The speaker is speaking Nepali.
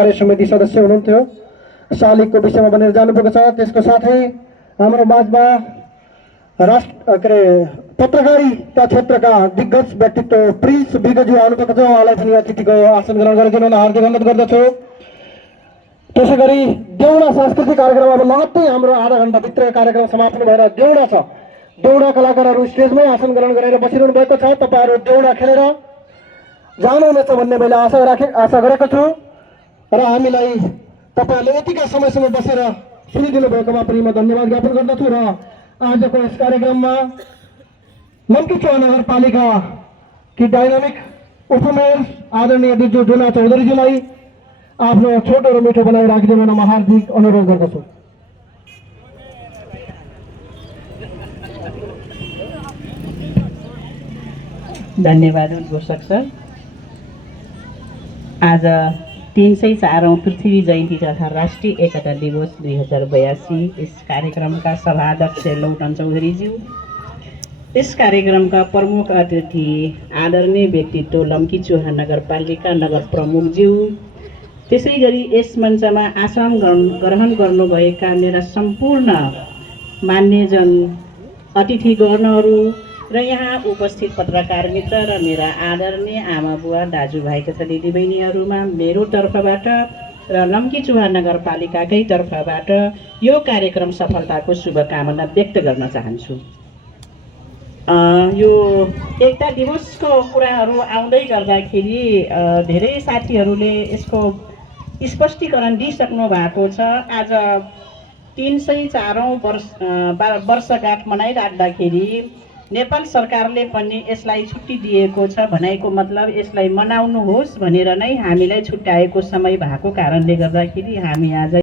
कार्य समिति सदस्य हुनुहुन्थ्यो, शालिगको विषयमा बनेर जानुभएको छ। त्यसको साथै हाम्रो माझमा पत्रकारिता क्षेत्रका दिग्गज व्यक्तित्व प्रिन्स विगजी आउनुभएको छ। उहाँलाई पनि अतिथिको आसन ग्रहण गरिदिन हार्दिक अनुरोध गर्दछु। त्यसै गरी देउडा सांस्कृतिक कार्यक्रम अब लगत्तै हाम्रो आधा घण्टाभित्र कार्यक्रम समापन भएर देउडा छ। देउडा कलाकारहरू स्टेजमै आसन ग्रहण गरेर बसिरहनु भएको छ। तपाईँहरू देउडा खेलेर जानुहुनेछ भन्ने मैले आशा गरेको छु र हामीलाई तपाईँहरूले यतिका समयसम्म बसेर सुनिदिनु भएकोमा पनि म धन्यवाद ज्ञापन गर्दछु। र आजको यस कार्यक्रममा लम्कीचुवा नगरपालिका कि डाइनामिक उपमेयर आदरणीय दिजु डुना चौधरीजीलाई आफ्नो छोटो र मिठो बनाइ राखिदिन म हार्दिक अनुरोध गर्दछु। धन्यवाद उद्घोषक सर। आज 304औं पृथ्वी जयन्ती तथा राष्ट्रिय एकता दिवस 2082 इस कार्यक्रमका सभाध्यक्ष लौटन चौधरीज्यू, इस कार्यक्रमका प्रमुख अतिथि आदरणीय व्यक्तित्व लम्कीचुवा नगरपालिका नगर प्रमुखज्यू, त्यसै गरी यस मञ्चमा आसन ग्रहण गर्नुभएका मेरा सम्पूर्ण मान्यजन अतिथिगणहरू र यहाँ उपस्थित पत्रकार मित्र र मेरा आदरणीय आमा बुवा दाजुभाइ तथा दिदीबहिनीहरूमा मेरो तर्फबाट र लम्कीचुवा नगरपालिकाकै तर्फबाट यो कार्यक्रम सफलताको शुभकामना व्यक्त गर्न चाहन्छु। यो एकता दिवसको कुराहरू आउँदै गर्दाखेरि धेरै साथीहरूले यसको स्पष्टीकरण दिइसक्नु भएको छ। आज 304औं वर्षगाँठ मनाइराख्दाखेरि नेपाल सरकारले पनि यसलाई छुट्टी दिएको छ। भनेको मतलब यसलाई मनाउनुहोस् भनेर नै हामीलाई छुट्याएको समय भएको कारणले गर्दाखेरि हामी आज